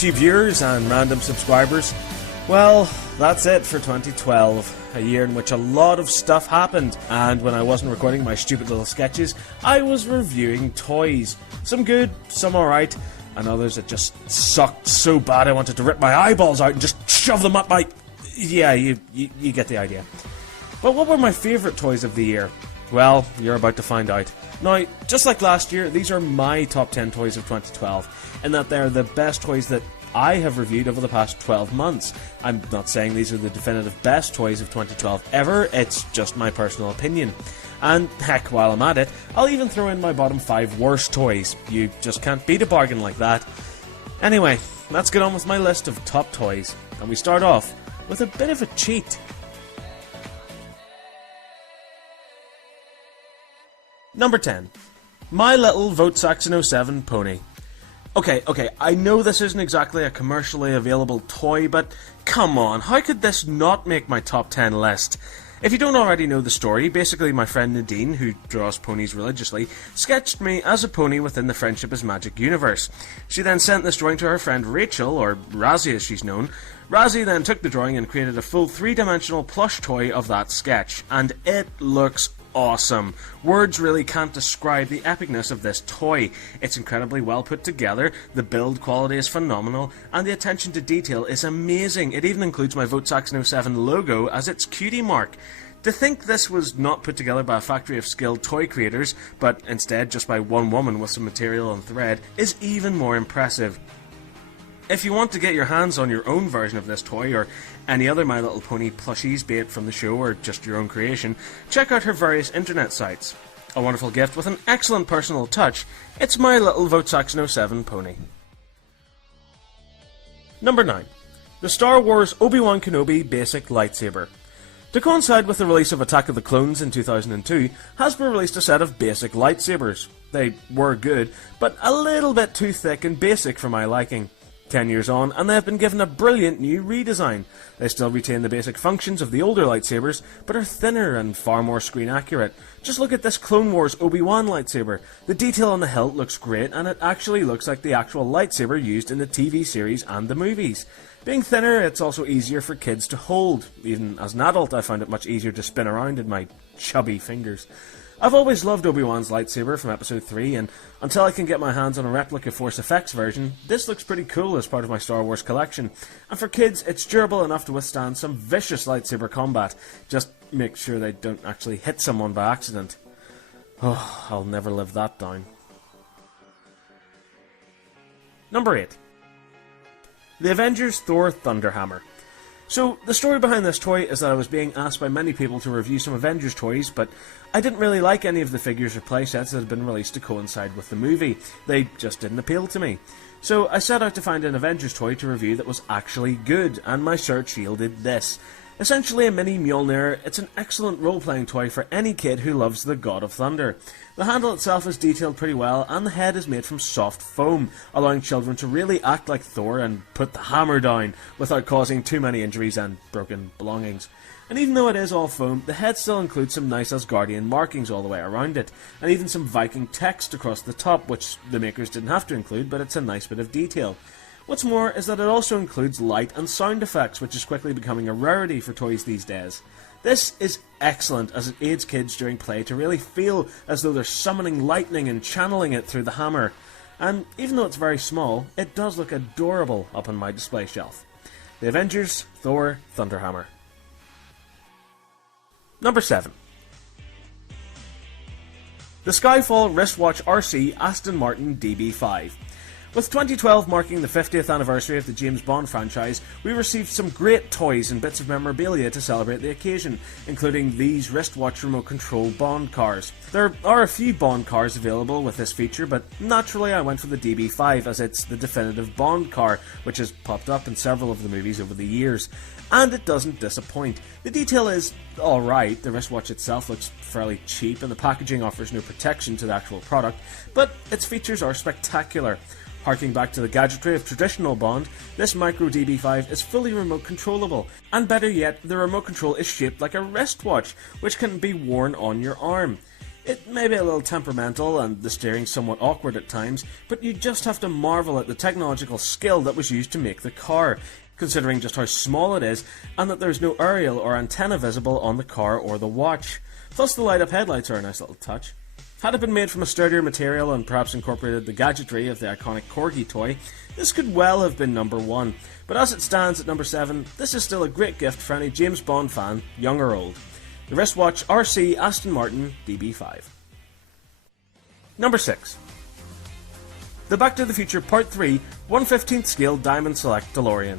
YouTube viewers and random subscribers. Well, that's it for 2012, a year in which a lot of stuff happened, and when I wasn't recording my stupid little sketches, I was reviewing toys. Some good, some alright, and others that just sucked so bad I wanted to rip my eyeballs out and just shove them up my... Yeah, you get the idea. But what were my favourite toys of the year? Well, you're about to find out. Now, just like last year, these are my top 10 toys of 2012, in that they're the best toys that I have reviewed over the past 12 months. I'm not saying these are the definitive best toys of 2012 ever, it's just my personal opinion. And heck, while I'm at it, I'll even throw in my bottom 5 worst toys. You just can't beat a bargain like that. Anyway, let's get on with my list of top toys, and we start off with a bit of a cheat. Number 10. My little Votesaxon07 pony. Okay, I know this isn't exactly a commercially available toy, but come on, how could this not make my top 10 list? If you don't already know the story, basically my friend Nadine, who draws ponies religiously, sketched me as a pony within the Friendship is Magic universe. She then sent this drawing to her friend Rachel, or Razzie as she's known. Razzie then took the drawing and created a full 3-dimensional plush toy of that sketch, and it looks awesome. Words really can't describe the epicness of this toy. It's incredibly well put together, the build quality is phenomenal, and the attention to detail is amazing. It even includes my Votesaxon07 logo as its cutie mark. To think this was not put together by a factory of skilled toy creators, but instead just by one woman with some material and thread, is even more impressive. If you want to get your hands on your own version of this toy, or any other My Little Pony plushies, be it from the show or just your own creation, check out her various internet sites. A wonderful gift with an excellent personal touch, it's My Little Votesaxon07 pony. Number 9. The Star Wars Obi-Wan Kenobi Basic Lightsaber. To coincide with the release of Attack of the Clones in 2002, Hasbro released a set of basic lightsabers. They were good, but a little bit too thick and basic for my liking. 10 years on, and they have been given a brilliant new redesign. They still retain the basic functions of the older lightsabers, but are thinner and far more screen accurate. Just look at this Clone Wars Obi-Wan lightsaber. The detail on the hilt looks great, and it actually looks like the actual lightsaber used in the TV series and the movies. Being thinner, it's also easier for kids to hold. Even as an adult, I found it much easier to spin around in my chubby fingers. I've always loved Obi-Wan's lightsaber from Episode 3, and until I can get my hands on a replica Force FX version, this looks pretty cool as part of my Star Wars collection. And for kids, it's durable enough to withstand some vicious lightsaber combat. Just make sure they don't actually hit someone by accident. Oh, I'll never live that down. Number 8. The Avengers Thor Thunderhammer. So, the story behind this toy is that I was being asked by many people to review some Avengers toys, but I didn't really like any of the figures or playsets that had been released to coincide with the movie. They just didn't appeal to me. So, I set out to find an Avengers toy to review that was actually good, and my search yielded this. Essentially a mini Mjolnir, it's an excellent role-playing toy for any kid who loves the God of Thunder. The handle itself is detailed pretty well, and the head is made from soft foam, allowing children to really act like Thor and put the hammer down without causing too many injuries and broken belongings. And even though it is all foam, the head still includes some nice Asgardian markings all the way around it, and even some Viking text across the top, which the makers didn't have to include, but it's a nice bit of detail. What's more is that it also includes light and sound effects, which is quickly becoming a rarity for toys these days. This is excellent as it aids kids during play to really feel as though they're summoning lightning and channeling it through the hammer. And even though it's very small, it does look adorable up on my display shelf. The Avengers Thor Thunderhammer. Number 7. The Skyfall Wristwatch RC Aston Martin DB5. With 2012 marking the 50th anniversary of the James Bond franchise, we received some great toys and bits of memorabilia to celebrate the occasion, including these wristwatch remote control Bond cars. There are a few Bond cars available with this feature, but naturally I went for the DB5 as it's the definitive Bond car, which has popped up in several of the movies over the years. And it doesn't disappoint. The detail is alright, the wristwatch itself looks fairly cheap and the packaging offers no protection to the actual product, but its features are spectacular. Harking back to the gadgetry of traditional Bond, this micro DB5 is fully remote controllable, and better yet, the remote control is shaped like a wristwatch, which can be worn on your arm. It may be a little temperamental and the steering somewhat awkward at times, but you just have to marvel at the technological skill that was used to make the car, considering just how small it is and that there's no aerial or antenna visible on the car or the watch. Plus the light up headlights are a nice little touch. Had it been made from a sturdier material and perhaps incorporated the gadgetry of the iconic Corgi toy, this could well have been number 1, but as it stands at number 7, this is still a great gift for any James Bond fan, young or old. The wristwatch RC Aston Martin DB5. Number 6. The Back to the Future Part 3 1/15th scale Diamond Select DeLorean.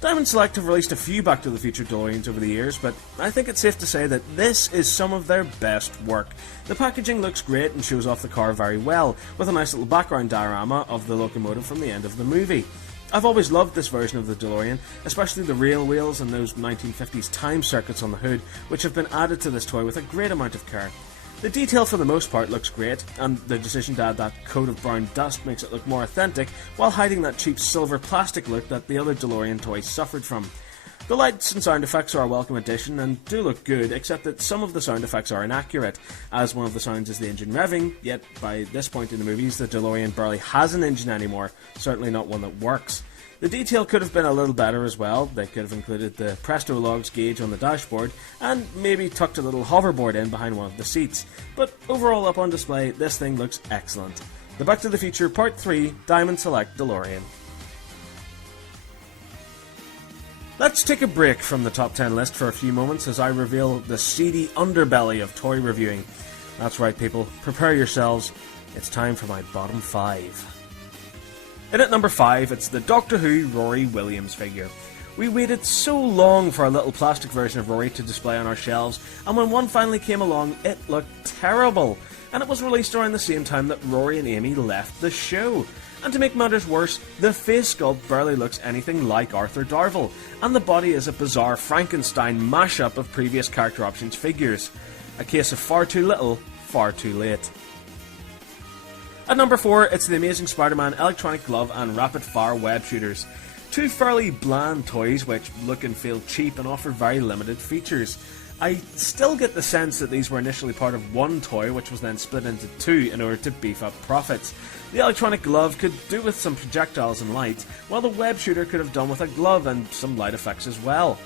Diamond Select have released a few Back to the Future DeLoreans over the years, but I think it's safe to say that this is some of their best work. The packaging looks great and shows off the car very well, with a nice little background diorama of the locomotive from the end of the movie. I've always loved this version of the DeLorean, especially the rail wheels and those 1950s time circuits on the hood, which have been added to this toy with a great amount of care. The detail for the most part looks great, and the decision to add that coat of brown dust makes it look more authentic, while hiding that cheap silver plastic look that the other DeLorean toys suffered from. The lights and sound effects are a welcome addition and do look good, except that some of the sound effects are inaccurate, as one of the sounds is the engine revving, yet by this point in the movies the DeLorean barely has an engine anymore, certainly not one that works. The detail could have been a little better as well. They could have included the Presto Logs gauge on the dashboard and maybe tucked a little hoverboard in behind one of the seats. But overall up on display, this thing looks excellent. The Back to the Future Part 3 Diamond Select DeLorean. Let's take a break from the top 10 list for a few moments as I reveal the seedy underbelly of toy reviewing. That's right people, prepare yourselves, it's time for my bottom 5. In at number 5, it's the Doctor Who Rory Williams figure. We waited so long for a little plastic version of Rory to display on our shelves, and when one finally came along, it looked terrible. And it was released around the same time that Rory and Amy left the show. And to make matters worse, the face sculpt barely looks anything like Arthur Darvill, and the body is a bizarre Frankenstein mashup of previous character options figures. A case of far too little, far too late. At number 4, it's the Amazing Spider-Man Electronic Glove and Rapid Fire Web Shooters. Two fairly bland toys which look and feel cheap and offer very limited features. I still get the sense that these were initially part of one toy which was then split into two in order to beef up profits. The electronic glove could do with some projectiles and lights, while the web shooter could have done with a glove and some light effects as well.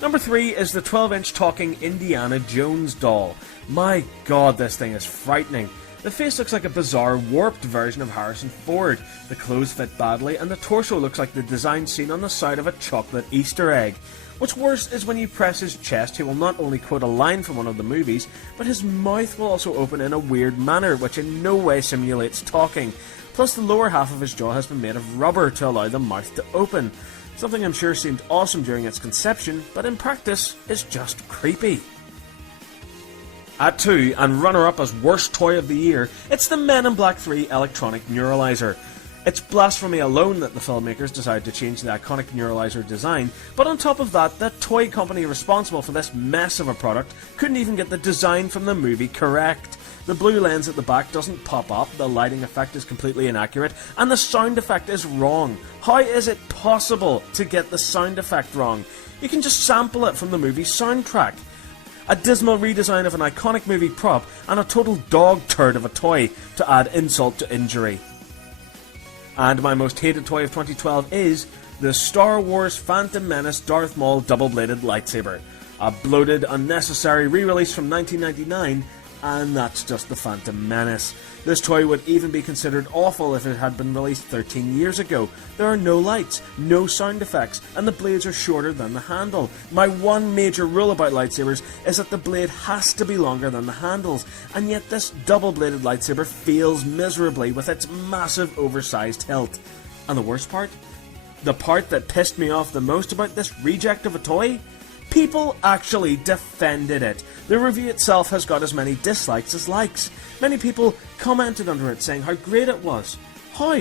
Number 3 is the 12-inch talking Indiana Jones doll. My god, this thing is frightening. The face looks like a bizarre, warped version of Harrison Ford. The clothes fit badly, and the torso looks like the design seen on the side of a chocolate Easter egg. What's worse is when you press his chest, he will not only quote a line from one of the movies, but his mouth will also open in a weird manner, which in no way simulates talking. Plus, the lower half of his jaw has been made of rubber to allow the mouth to open. Something I'm sure seemed awesome during its conception, but in practice is just creepy. At 2, and runner-up as worst toy of the year, it's the Men in Black 3 Electronic Neuralizer. It's blasphemy alone that the filmmakers decided to change the iconic Neuralizer design, but on top of that, the toy company responsible for this mess of a product couldn't even get the design from the movie correct. The blue lens at the back doesn't pop up, the lighting effect is completely inaccurate, and the sound effect is wrong. How is it possible to get the sound effect wrong? You can just sample it from the movie's soundtrack. A dismal redesign of an iconic movie prop, and a total dog turd of a toy to add insult to injury. And my most hated toy of 2012 is the Star Wars Phantom Menace Darth Maul double-bladed lightsaber. A bloated, unnecessary re-release from 1999, and that's just the Phantom Menace. This toy would even be considered awful if it had been released 13 years ago. There are no lights, no sound effects, and the blades are shorter than the handle. My one major rule about lightsabers is that the blade has to be longer than the handles, and yet this double-bladed lightsaber fails miserably with its massive oversized hilt. And the worst part? The part that pissed me off the most about this reject of a toy? People actually defended it. The review itself has got as many dislikes as likes. Many people commented under it saying how great it was. How?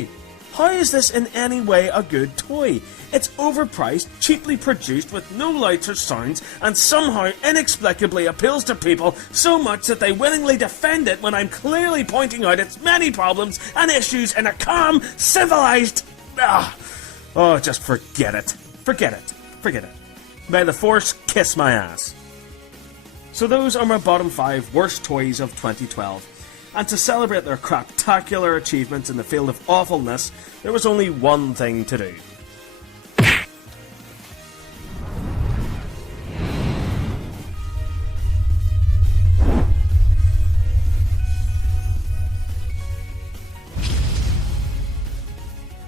How is this in any way a good toy? It's overpriced, cheaply produced with no lights or sounds, and somehow inexplicably appeals to people so much that they willingly defend it when I'm clearly pointing out its many problems and issues in a calm, civilized... Oh, just forget it. Forget it. Forget it. May the Force kiss my ass. So those are my bottom 5 worst toys of 2012. And to celebrate their craptacular achievements in the field of awfulness, there was only one thing to do.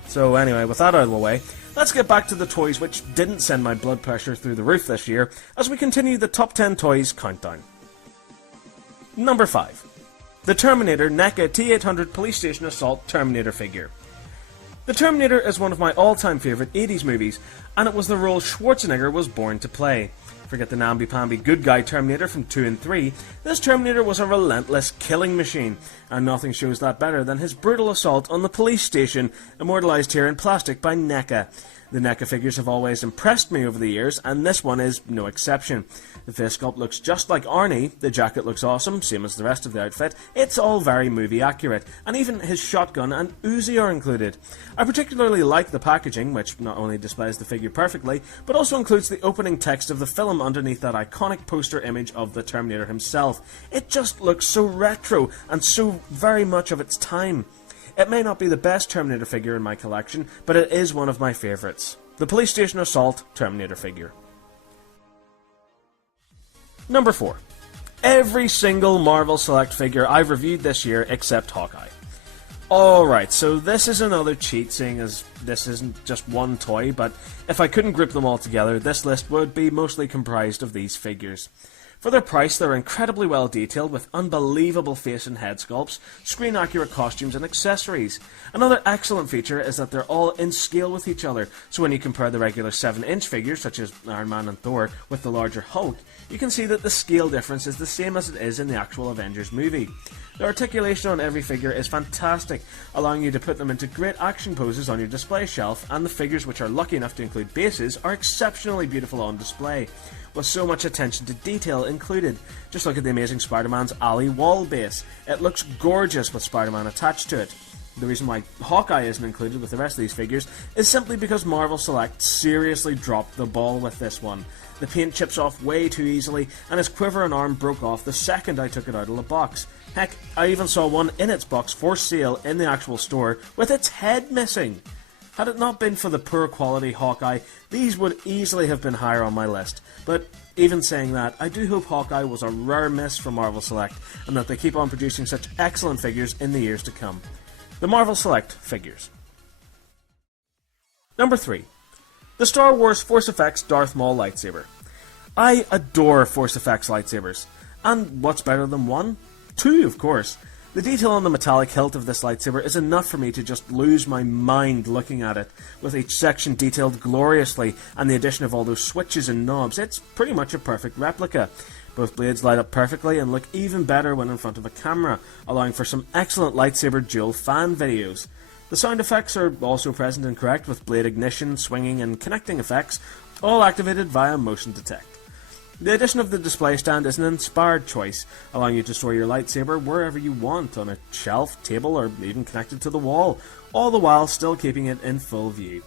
So anyway, with that out of the way, let's get back to the toys which didn't send my blood pressure through the roof this year as we continue the top 10 toys countdown. Number 5. The Terminator NECA T800 Police Station Assault Terminator figure. The Terminator is one of my all-time favourite 80s movies, and it was the role Schwarzenegger was born to play. Forget the namby-pamby good guy Terminator from 2 and 3, this Terminator was a relentless killing machine, and nothing shows that better than his brutal assault on the police station, immortalised here in plastic by NECA. The NECA figures have always impressed me over the years, and this one is no exception. The face sculpt looks just like Arnie, the jacket looks awesome, same as the rest of the outfit, it's all very movie accurate, and even his shotgun and Uzi are included. I particularly like the packaging, which not only displays the figure perfectly, but also includes the opening text of the film underneath that iconic poster image of the Terminator himself. It just looks so retro, and so very much of its time. It may not be the best Terminator figure in my collection, but it is one of my favourites. The Police Station Assault Terminator figure. Number 4. Every single Marvel Select figure I've reviewed this year except Hawkeye. Alright, so this is another cheat, seeing as this isn't just one toy, but if I couldn't group them all together, this list would be mostly comprised of these figures. For their price, they're incredibly well detailed with unbelievable face and head sculpts, screen accurate costumes and accessories. Another excellent feature is that they're all in scale with each other, so when you compare the regular 7-inch figures such as Iron Man and Thor with the larger Hulk, you can see that the scale difference is the same as it is in the actual Avengers movie. The articulation on every figure is fantastic, allowing you to put them into great action poses on your display shelf, and the figures which are lucky enough to include bases are exceptionally beautiful on display, with so much attention to detail included. Just look at the Amazing Spider-Man's alley wall base. It looks gorgeous with Spider-Man attached to it. The reason why Hawkeye isn't included with the rest of these figures is simply because Marvel Select seriously dropped the ball with this one. The paint chips off way too easily, and his quiver and arm broke off the second I took it out of the box. Heck, I even saw one in its box for sale in the actual store with its head missing. Had it not been for the poor quality Hawkeye, these would easily have been higher on my list. But even saying that, I do hope Hawkeye was a rare miss for Marvel Select, and that they keep on producing such excellent figures in the years to come. The Marvel Select figures. Number 3. The Star Wars Force Effects Darth Maul lightsaber. I adore Force Effects lightsabers. And what's better than one? 2, of course. The detail on the metallic hilt of this lightsaber is enough for me to just lose my mind looking at it, with each section detailed gloriously, and the addition of all those switches and knobs. It's pretty much a perfect replica. Both blades light up perfectly and look even better when in front of a camera, allowing for some excellent lightsaber duel fan videos. The sound effects are also present and correct, with blade ignition, swinging and connecting effects, all activated via motion detect. The addition of the display stand is an inspired choice, allowing you to store your lightsaber wherever you want, on a shelf, table, or even connected to the wall, all the while still keeping it in full view.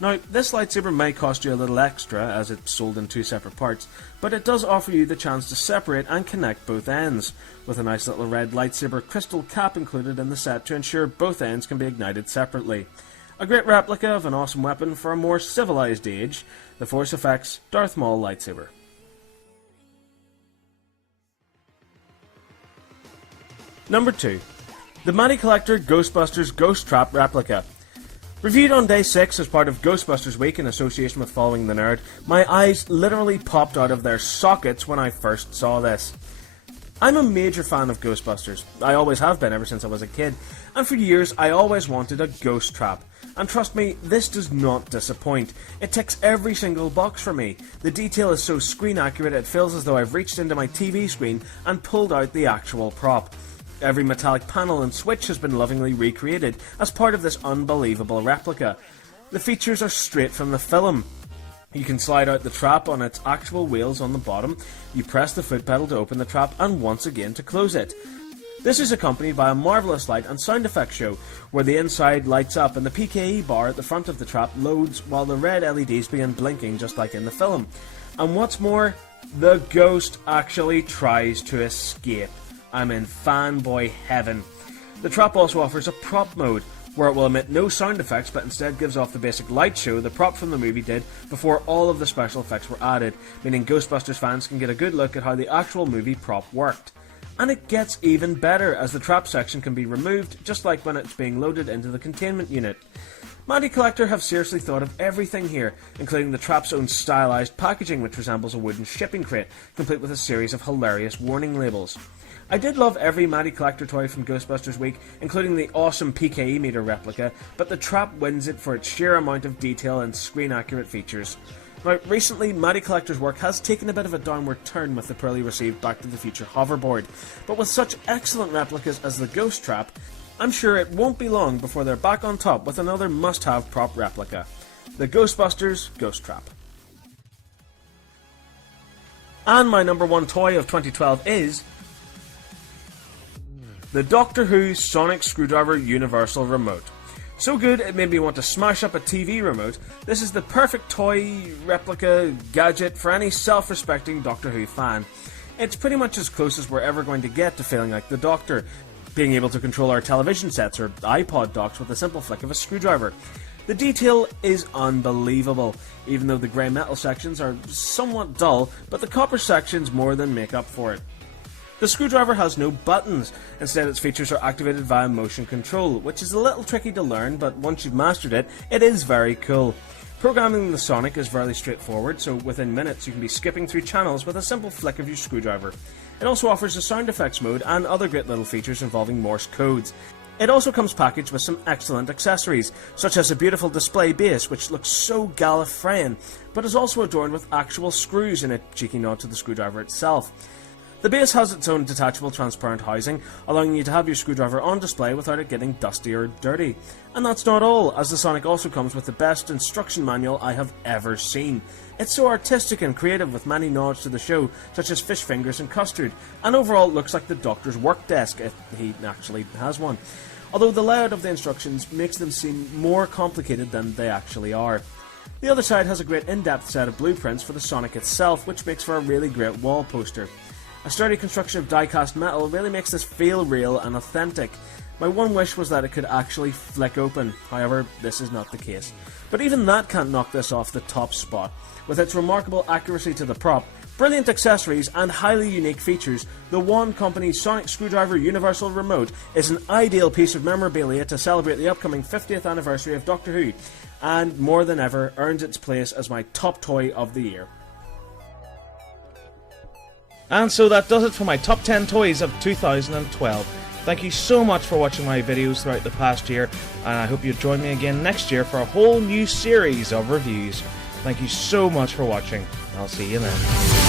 Now, this lightsaber may cost you a little extra, as it's sold in 2 separate parts, but it does offer you the chance to separate and connect both ends, with a nice little red lightsaber crystal cap included in the set to ensure both ends can be ignited separately. A great replica of an awesome weapon for a more civilized age, the Force Effects Darth Maul lightsaber. Number 2. The Mighty Collector Ghostbusters Ghost Trap replica. Reviewed on day 6 as part of Ghostbusters Week in association with Following the Nerd, my eyes literally popped out of their sockets when I first saw this. I'm a major fan of Ghostbusters. I always have been ever since I was a kid, and for years I always wanted a ghost trap. And trust me, this does not disappoint. It ticks every single box for me. The detail is so screen accurate it feels as though I've reached into my TV screen and pulled out the actual prop. Every metallic panel and switch has been lovingly recreated as part of this unbelievable replica. The features are straight from the film. You can slide out the trap on its actual wheels on the bottom, you press the foot pedal to open the trap and once again to close it. This is accompanied by a marvellous light and sound effects show, where the inside lights up and the PKE bar at the front of the trap loads while the red LEDs begin blinking just like in the film. And what's more, the ghost actually tries to escape. I'm in fanboy heaven. The trap also offers a prop mode, where it will emit no sound effects but instead gives off the basic light show the prop from the movie did before all of the special effects were added, meaning Ghostbusters fans can get a good look at how the actual movie prop worked. And it gets even better, as the trap section can be removed, just like when it's being loaded into the containment unit. Matty Collector have seriously thought of everything here, including the trap's own stylised packaging, which resembles a wooden shipping crate, complete with a series of hilarious warning labels. I did love every Matty Collector toy from Ghostbusters Week, including the awesome PKE meter replica, but the trap wins it for its sheer amount of detail and screen-accurate features. Now, recently, Matty Collector's work has taken a bit of a downward turn with the poorly received Back to the Future hoverboard, but with such excellent replicas as the Ghost Trap, I'm sure it won't be long before they're back on top with another must-have prop replica, the Ghostbusters Ghost Trap. And my number one toy of 2012 is the Doctor Who Sonic Screwdriver Universal Remote. So good it made me want to smash up a TV remote. This is the perfect toy, replica, gadget for any self-respecting Doctor Who fan. It's pretty much as close as we're ever going to get to feeling like the Doctor, being able to control our television sets or iPod docks with a simple flick of a screwdriver. The detail is unbelievable, even though the grey metal sections are somewhat dull, but the copper sections more than make up for it. The screwdriver has no buttons, instead its features are activated via motion control, which is a little tricky to learn, but once you've mastered it, it is very cool. Programming the Sonic is fairly straightforward, so within minutes you can be skipping through channels with a simple flick of your screwdriver. It also offers a sound effects mode and other great little features involving Morse codes. It also comes packaged with some excellent accessories, such as a beautiful display base which looks so Gallifreyan, but is also adorned with actual screws in a cheeky nod to the screwdriver itself. The base has its own detachable transparent housing, allowing you to have your screwdriver on display without it getting dusty or dirty. And that's not all, as the Sonic also comes with the best instruction manual I have ever seen. It's so artistic and creative with many nods to the show, such as fish fingers and custard, and overall looks like the Doctor's work desk, if he actually has one. Although the layout of the instructions makes them seem more complicated than they actually are. The other side has a great in-depth set of blueprints for the Sonic itself, which makes for a really great wall poster. A sturdy construction of die-cast metal really makes this feel real and authentic. My one wish was that it could actually flick open, however, this is not the case. But even that can't knock this off the top spot. With its remarkable accuracy to the prop, brilliant accessories and highly unique features, the One Company Sonic Screwdriver Universal Remote is an ideal piece of memorabilia to celebrate the upcoming 50th anniversary of Doctor Who, and more than ever earns its place as my top toy of the year. And so that does it for my top 10 toys of 2012. Thank you so much for watching my videos throughout the past year, and I hope you join me again next year for a whole new series of reviews. Thank you so much for watching. I'll see you then.